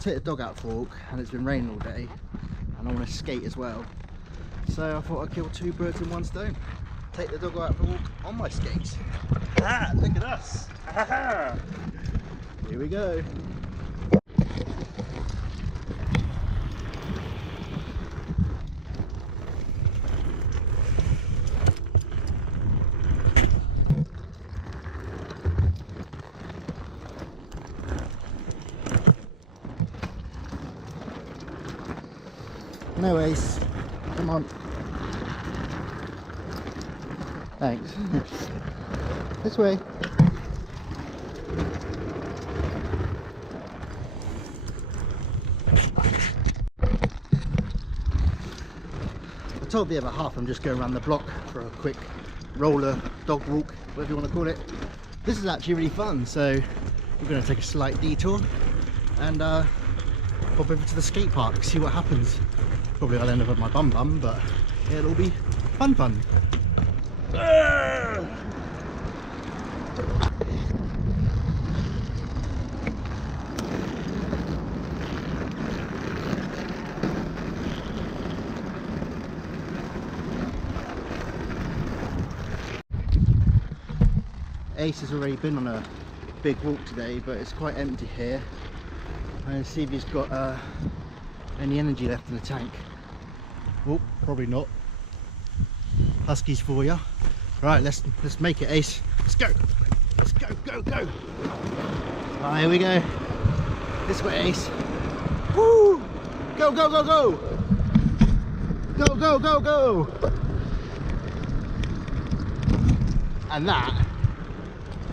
take the dog out for a walk, and it's been raining all day, and I want to skate as well. So I thought I'd kill two birds in one stone. Take the dog out for a walk on my skates. Ah, look at us! Ah, here we go. No Ace, come on. Thanks. This way. I told the other half I'm just going around the block for a quick roller dog walk, whatever you want to call it. This is actually really fun, so we're going to take a slight detour and pop over to the skate park, see what happens. Probably I'll end up with my bum, but yeah, it'll be fun. Ace has already been on a big walk today, but it's quite empty here. I'm going to see if he's got any energy left in the tank. Oh, probably not. Huskies for you. Right, let's make it, Ace. Let's go. Let's go. Right, here we go. This way, Ace. Woo! Go. Go. And that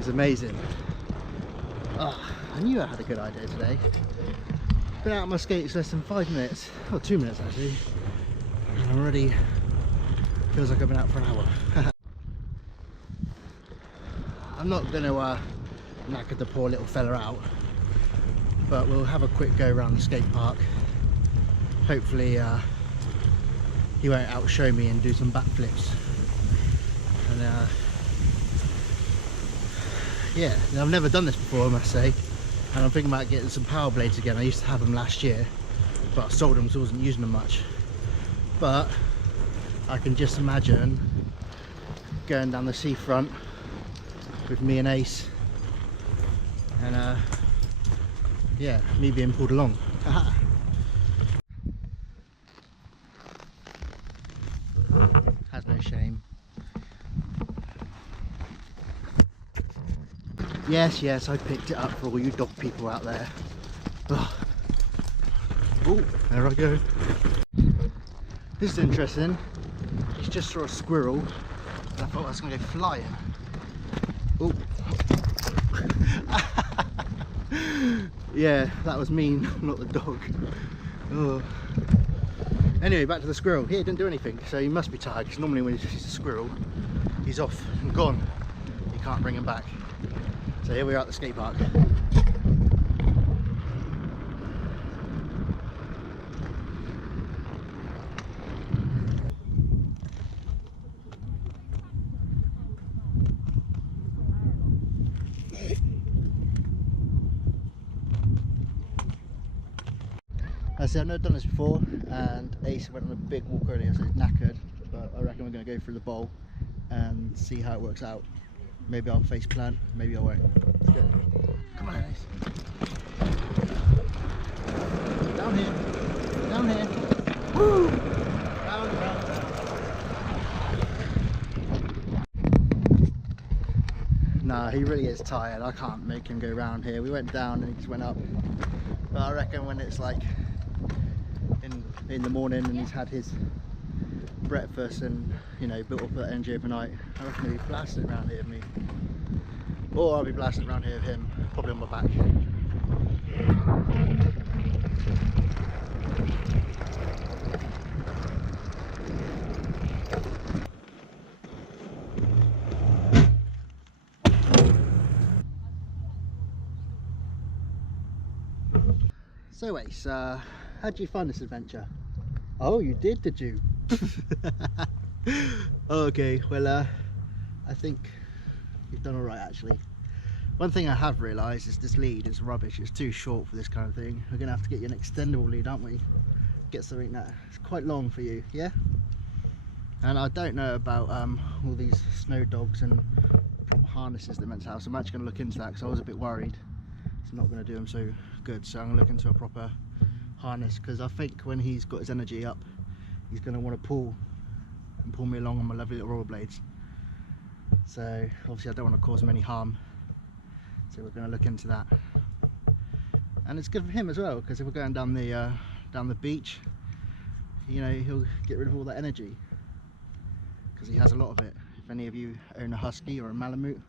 is amazing. Oh, I knew I had a good idea today. Been out on my skates less than 5 minutes, or 2 minutes actually, and I'm already feels like I've been out for an hour. I'm not going to knacker the poor little fella out, but we'll have a quick go around the skate park. Hopefully he won't outshow me and do some backflips. And yeah, I've never done this before, I must say. And I'm thinking about getting some power blades again. I used to have them last year, but I sold them so I wasn't using them much. But I can just imagine going down the seafront with me and Ace, and yeah, me being pulled along. Has no shame. Yes, I picked it up for all you dog people out there. Oh, there I go. This is interesting. It's just saw a squirrel, and I thought I was going to go flying. Oh. Yeah, that was mean, not the dog. Oh. Anyway, back to the squirrel. He didn't do anything, so he must be tired, because normally when he's a squirrel, he's off and gone. You can't bring him back. So here we are at the skate park. As I said, I've never done this before, and Ace went on a big walk earlier, so he's knackered, but I reckon we're going to go through the bowl and see how it works out. Maybe I'll face plant, maybe I won't. Let's go. Come on, Ace. Down here. Woo! Round. Nah, he really is tired. I can't make him go round here. We went down and he just went up. But I reckon when it's like in the morning and he's had his breakfast and, you know, built up that energy overnight, I reckon he'll be blasting around here with me. Or I'll be blasting around here with him, probably on my back. So Ace, how did you find this adventure? Oh, you did you? Okay, well I think you've done alright actually. One thing I have realised is this lead is rubbish. It's too short for this kind of thing. We're going to have to get you an extendable lead, aren't we? Get something that it's quite long for you, yeah? And I don't know about all these snow dogs and proper harnesses they're meant to have, so I'm actually going to look into that because I was a bit worried it's not going to do them so good. So I'm going to look into a proper harness, because I think when he's got his energy up, he's going to want to pull me along on my lovely little rollerblades. So obviously I don't want to cause him any harm, so we're going to look into that. And it's good for him as well, because if we're going down the beach, you know, he'll get rid of all that energy, because he has a lot of it. If any of you own a husky or a Malamute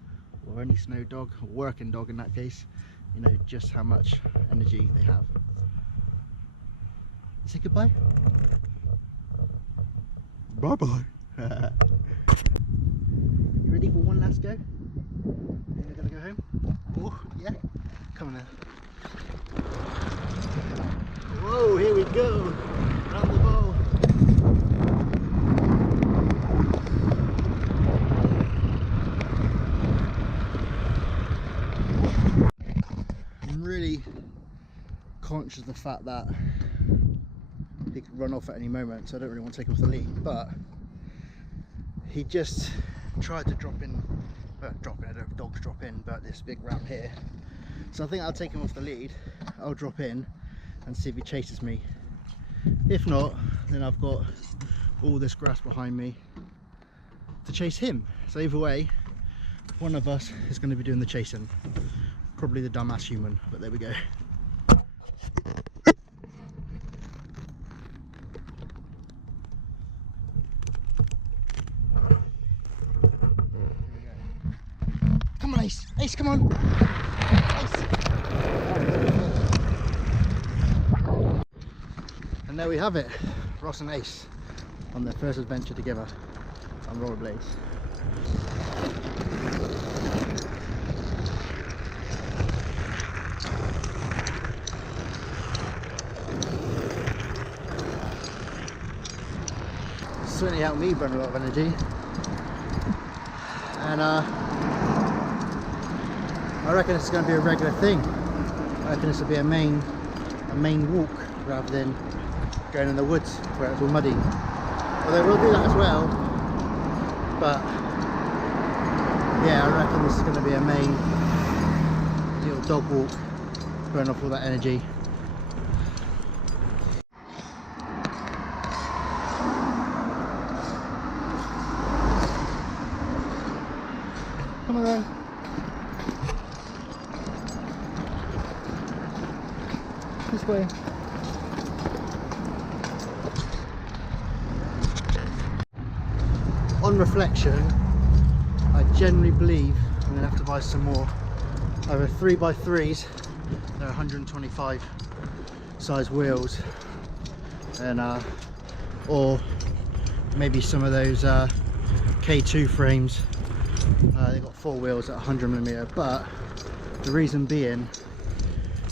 or any snow dog, or working dog in that case, you know just how much energy they have. Say goodbye. Bye bye. You ready for one last go? You're gonna go home? Oh yeah, come on now. Whoa, here we go. Round the ball. I'm really conscious of the fact that he could run off at any moment, so I don't really want to take him off the lead, but he just tried to drop in, I don't know if dogs drop in, but this big ramp here. So I think I'll take him off the lead, I'll drop in and see if he chases me. If not, then I've got all this grass behind me to chase him. So either way, one of us is going to be doing the chasing. Probably the dumbass human, but there we go. Come on, Ace! Ace, come on! Ace! And there we have it, Ross and Ace on their first adventure together on rollerblades. Certainly helped me burn a lot of energy, and I reckon this is going to be a regular thing. I reckon this will be a main walk rather than going in the woods where it's all muddy. Although we'll do that as well, but yeah, I reckon this is going to be a main little dog walk, burn off all that energy. Come on then. This way. On reflection, I genuinely believe I'm going to have to buy some more. Either 3x3s, they're 125 size wheels, and or maybe some of those K2 frames. They've got 4 wheels at 100mm, but the reason being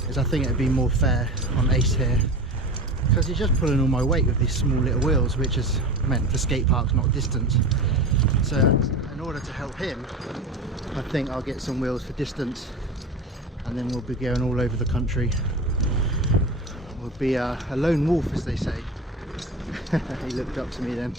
is I think it would be more fair on Ace here, because he's just pulling all my weight with these small little wheels, which is meant for skate parks, not distance. So in order to help him, I think I'll get some wheels for distance, and then we'll be going all over the country. We'll be a lone wolf, as they say. He looked up to me then.